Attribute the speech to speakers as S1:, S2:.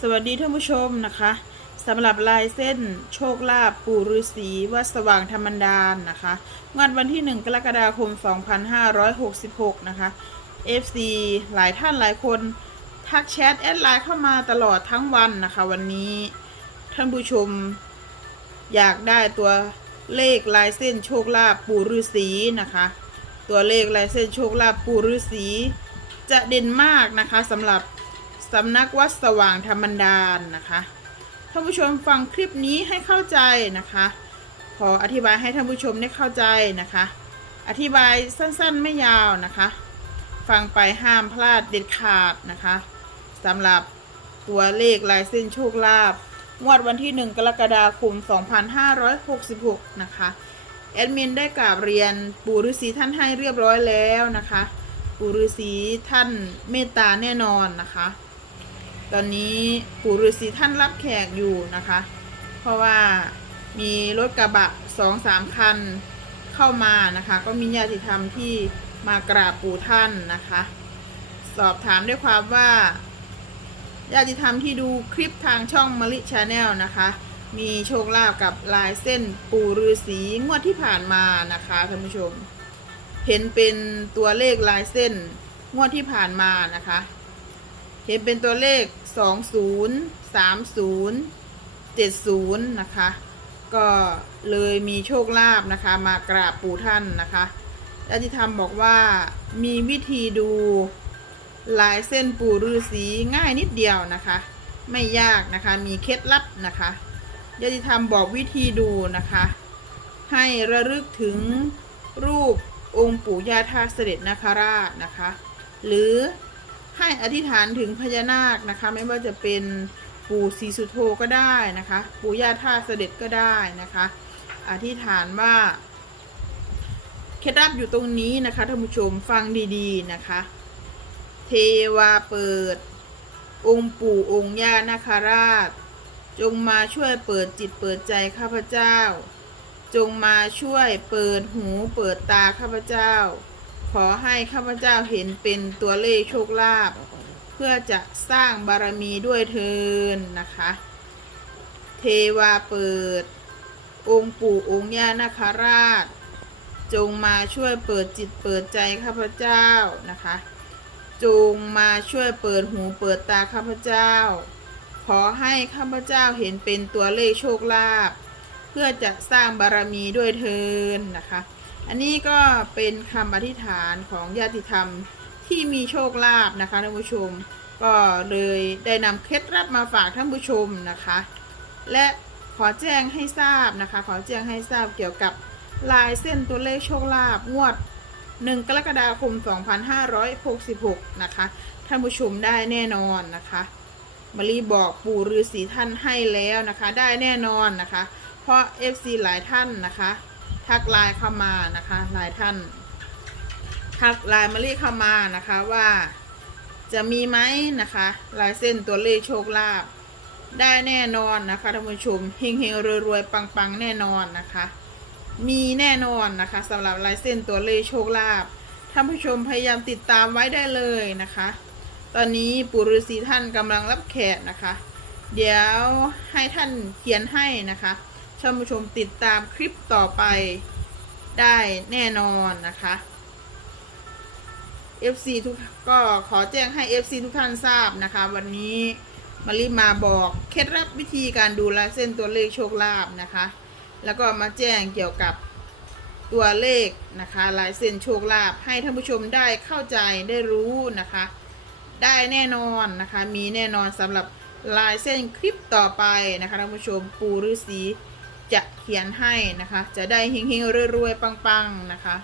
S1: สวัสดีท่านผู้ชมนะคะสำหรับลายเส้นโชคลาภปู่ฤาษีวัดสว่างธรรมดานนะคะงวดวันที่ 1 กรกฎาคม 2566 นะคะ FC หลายท่านหลายคนทักแชทแอดไลน์เข้ามาตลอดทั้งวันนะคะ วันนี้ท่านผู้ชมอยากได้ตัวเลขลายเส้นโชคลาภปู่ฤาษีนะคะ ตัวเลขลายเส้นโชคลาภปู่ฤาษีจะเด่นมากนะคะสำหรับ สำนักวัดสว่างธรรมดานนะคะท่านผู้ชมฟังคลิปนี้ให้เข้าใจนะคะ ขออธิบายให้ท่านผู้ชมได้เข้าใจนะคะ อธิบายสั้นๆไม่ยาวนะคะ ฟังไปห้ามพลาดเด็ดขาดนะคะสำหรับตัวเลขลายเส้นโชคลาภงวดวันที่ 1 กรกฎาคม 2566 นะคะ แอดมินได้กราบเรียนปู่ฤาษีท่านให้เรียบร้อยแล้วนะคะ ปู่ฤาษีท่านเมตตาแน่นอนนะคะ ตอนนี้ปู่ฤาษีท่านรับแขกอยู่นะคะ เพราะว่ามีรถกระบะสองสามคันเข้ามานะคะ ก็มีญาติธรรมที่มากราบปู่ท่านนะคะ สอบถามด้วยความว่าญาติธรรมที่ดูคลิปทางช่องมะลิชาแนลนะคะ มีโชคลาภกับลายเส้นปู่ฤาษีงวดที่ผ่านมานะคะท่านผู้ชม เห็นเป็นตัวเลขลายเส้นงวดที่ผ่านมานะคะ เห็นเป็นตัวเลข 20 30 70 นะคะ ก็เลยมีโชคลาภนะคะ มากราบปู่ท่านนะคะญาติธรรมบอกว่ามีวิธีดูลายเส้นปู่ฤาษีง่ายนิดเดียวนะคะ ไม่ยากนะคะมีเคล็ดลับนะคะญาติธรรมบอกวิธีดูนะคะ ให้ระลึกถึงรูปองค์ปู่ย่าท่าเสด็จนาคราชนะคะ หรือ ให้อธิษฐานถึงพญานาคนะคะ ไม่ว่าจะเป็นปู่ศรีสุโธก็ได้นะคะ ปู่ย่าท่าเสด็จก็ได้นะคะ อธิษฐานว่าเคล็ดลับอยู่ตรงนี้นะคะท่านผู้ชมฟังดีๆนะคะ เทวาเปิด องค์ปู่องค์ย่านาคราช จงมาช่วยเปิดจิตเปิดใจข้าพเจ้า จงมาช่วยเปิดหูเปิดตาข้าพเจ้า ขอให้ข้าพเจ้าเห็นเป็นตัวเลขโชคลาภเพื่อจะสร้างบารมีด้วยเทินนะคะ เทวาเปิด องค์ปู่องค์ย่านาคราช จงมาช่วยเปิดจิตเปิดใจข้าพเจ้านะคะ จงมาช่วยเปิดหูเปิดตาข้าพเจ้า ขอให้ข้าพเจ้าเห็นเป็นตัวเลขโชคลาภเพื่อจะสร้างบารมีด้วยเทินนะคะ อันนี้ก็เป็นคำอธิษฐานของญาติธรรมที่มีโชคลาภนะคะท่านผู้ชม ก็เลยได้นำเคล็ดลับมาฝากท่านผู้ชมนะคะ และขอแจ้งให้ทราบนะคะ ขอแจ้งให้ทราบเกี่ยวกับลายเส้นตัวเลขโชคลาภงวด 1 กรกฎาคม 2566 นะคะ ท่านผู้ชมได้แน่นอนนะคะมารีบอกปู่ฤาษีท่านให้แล้วนะคะ ได้แน่นอนนะคะ เพราะ FC หลายท่านนะคะ ทักไลน์เข้ามานะคะหลายท่าน ทักไลน์มารีเข้ามานะคะว่าจะมีไหมนะคะลายเส้นตัวเลขโชคลาภได้แน่นอนนะคะท่านผู้ชมเฮงเฮงรวยรวยปังปังแน่นอนนะคะ มีแน่นอนนะคะสำหรับลายเส้นตัวเลขโชคลาภท่านผู้ชมพยายามติดตามไว้ได้เลยนะคะ ตอนนี้ปู่ฤาษีท่านกำลังรับแขกนะคะ เดี๋ยวให้ท่านเขียนให้นะคะ ท่านผู้ชมติดตามคลิปต่อไปได้แน่นอนนะคะ FC ทุกก็ขอแจ้งให้ FC ทุกท่านทราบนะคะ วันนี้มารีมาบอกเคล็ดลับวิธีการดูลายเส้นตัวเลขโชคลาภนะคะ แล้วก็มาแจ้งเกี่ยวกับตัวเลขนะคะลายเส้นโชคลาภให้ท่านผู้ชมได้เข้าใจได้รู้นะคะ ได้แน่นอนนะคะ มีแน่นอนสำหรับลายเส้นคลิปต่อไปนะคะท่านผู้ชมปูฤาษี จะเขียนให้นะคะ จะได้เฮงๆรวยๆปังๆนะคะ